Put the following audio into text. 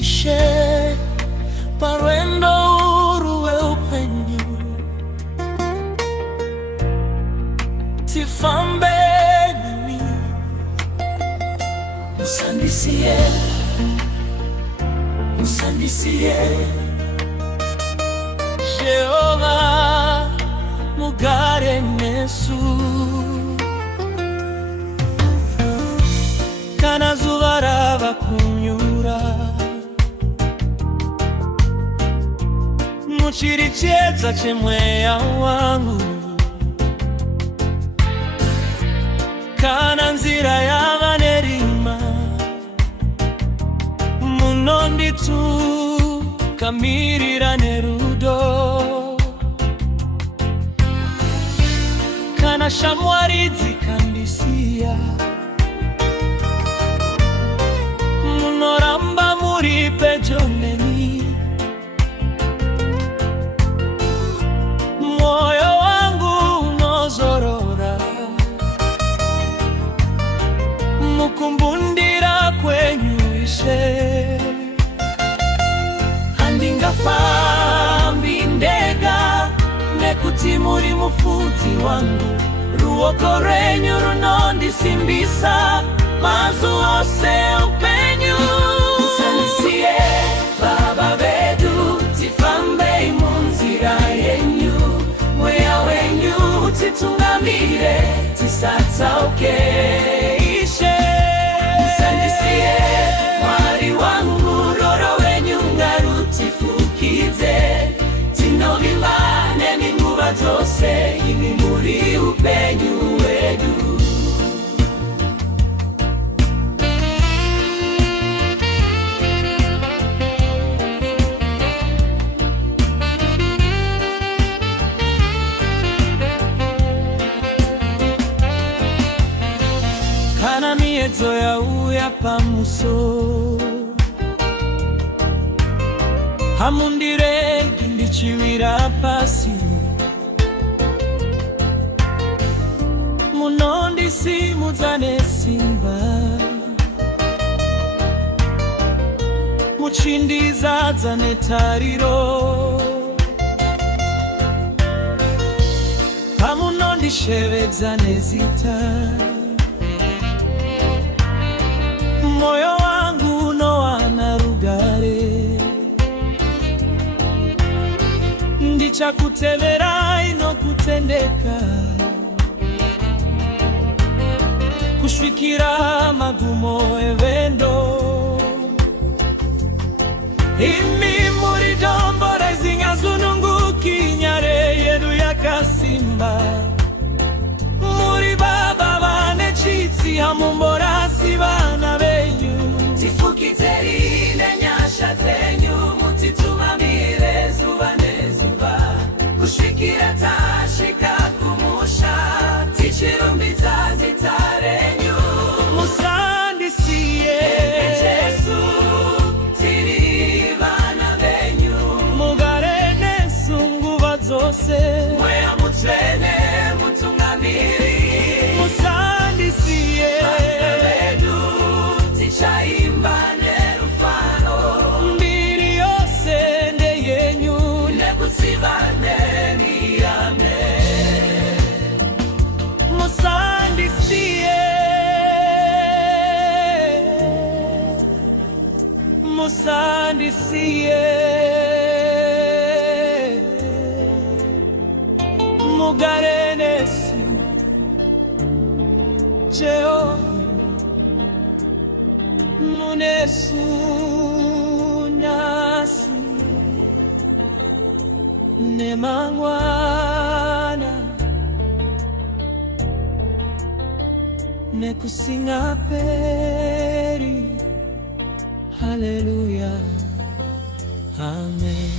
She parwendo uruwe upenyu tifambe nami musandisiye Jehova mugare nesu kana zuba rava kunyura muchiri chedza chemweya wangu kana nzira yava nerima munonditukamirira nerudo kana shamwari dzikandisiya munoramba muri pedyo neni moyo wangu unozorora mukumbundira kwenyu Ishe handingafambi ndega nekuti muri mufudzi wangu ruoko renyu runondisimbisa mazuva ose upenyu musandisiye Baba vedu tifambe munzira yenyu mweya wenyu utitungamire tisatsauke Ishe musandisiye Mwari wangu roro wenyu ngarutifukize tinovimbane ninguva dzose imi muri upenyu wedu. Kana miedzo yauya pamuso hamundiregi ndichiwira pasi munondisimudza nesimba muchindizadza netariro pamunondishevedza nezita moyo wangu unowana rugare ndichakutevera inokutendeka kusvikira magumo evendo imi muri dombo rezinyasununguki nyare yedu yakasimba muri baba vane chitsi hamumborasi vana venyu tifukizeri nenyasha dzenyu mutitumamire zuva nezuva kusvikira tasvika kumusha tichirumbidza zita renyu musandisiye Jesu tiri vana venyu mugare nesu nguva dzose mweya mutsvene mutungamiri musandisiye vana vedu tichaimba nerufaro mbiri yose ndeyenyu nekutsiva nemi amen musandisiye musandisiye mugare nesu Jehova munesu nasi nemangwana nekusinga peri haleluya amen.